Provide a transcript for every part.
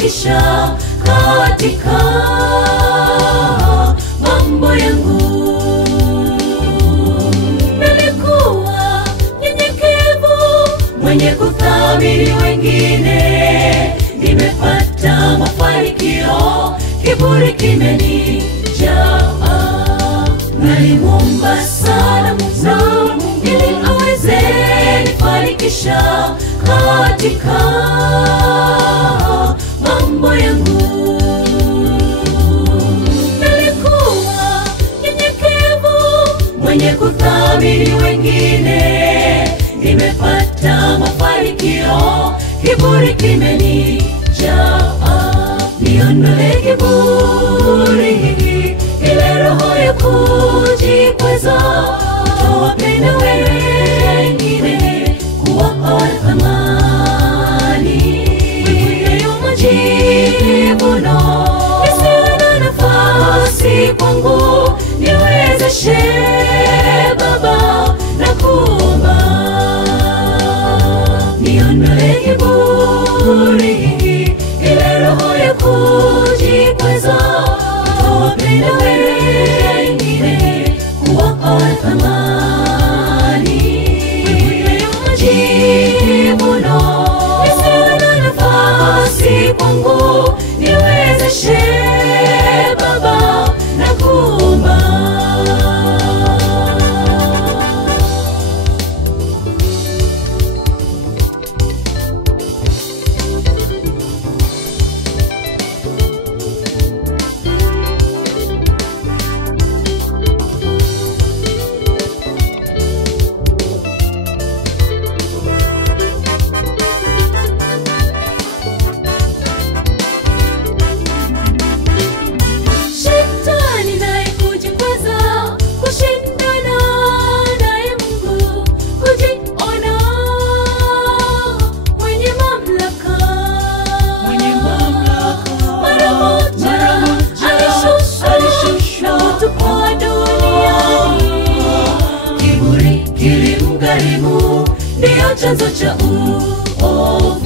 nifanikisha katika mambo yangu. Nilikuwa nyenyekevu, mwenye kuthamini wengine, nimepata mafanikio, kiburi kimenijaa. Nalimwomba sana Mungu ili aweze nifanikisha katika mambo yangu. Nilikuwa nyenyekevu, mwenye kuthamini wengine, nimepata mafanikio, kiburi kimenijaa. Niondoe kiburi hiki, ile roho ya kujikweza, kutowapenda wengine, kuwapa thamani. Hayo majivuno yasiwe na nafasi kwangu, niwezeshe Baba na kuomba. Niondoe kiburi hiki, ile roho ya kujikweza, kutowapenda wengine, kuwapa thamani. Hayo majivuno yasiwe na nafasi kwangu, niwezeshe Baba na kuomba. Ndio chanzo cha uovu.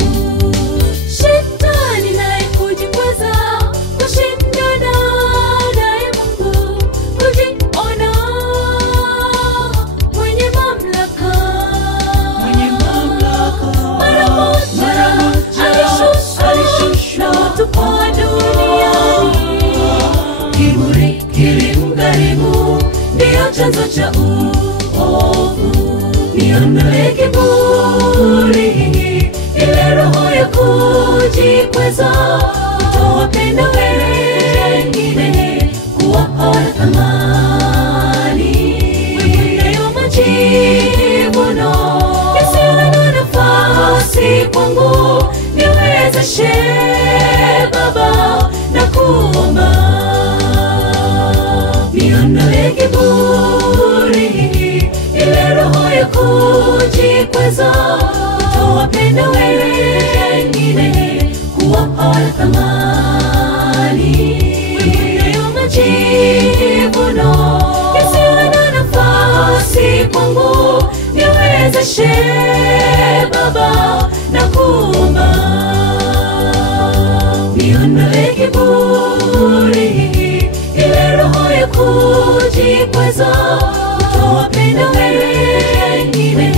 Shetani naye kujikweza, kushindana naye Mungu, kujiona mwenye mamlaka. Mara moja alishushwa kutupwa duniani. Kiburi kilimgharimu, ndio chanzo cha uovu. Niondoe kiburi hiki, ile roho ya kujikweza, kutowapenda wengine, kuwapa thamani. Hayo majivuno yasiwe na nafasi kwangu, niwezeshe Baba na kuomba. Niondoe kiburi hiki, ile roho ya kujikweza, kutowapenda wengine, kuwapa thamani. Hayo majivuno yasiwe na nafasi kwangu, niwezeshe Baba na kuomba. Niondoe kiburi hiki, ile roho ya kujikweza, kutowapenda wengine,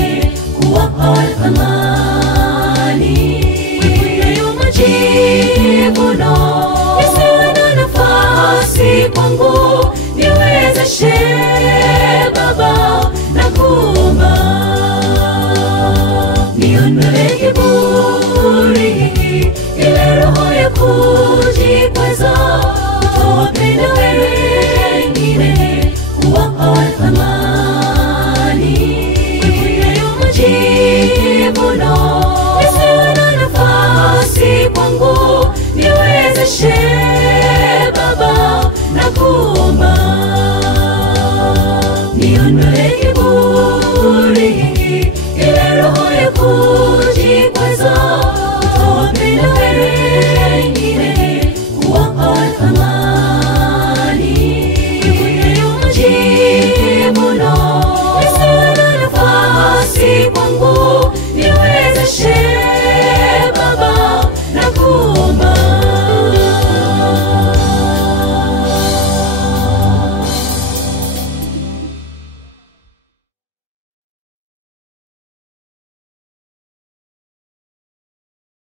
kuwapa thamani. Hayo majivuno yasiwe na nafasi kwangu, niwezeshe Baba na kuomba. Niondoe kiburi hiki, ile roho ya kujikweza, kutowapenda wengine, kuwapa thamani. Hayo majivuno yasiwe na nafasi kwangu, niwezeshe Baba na kuomba. Niondoe kiburi hiki, ile roho ya kujikweza, kutowapenda wengine, kuwapa thamani. Hayo majivuno yasiwe na nafasi kwangu, niwezeshe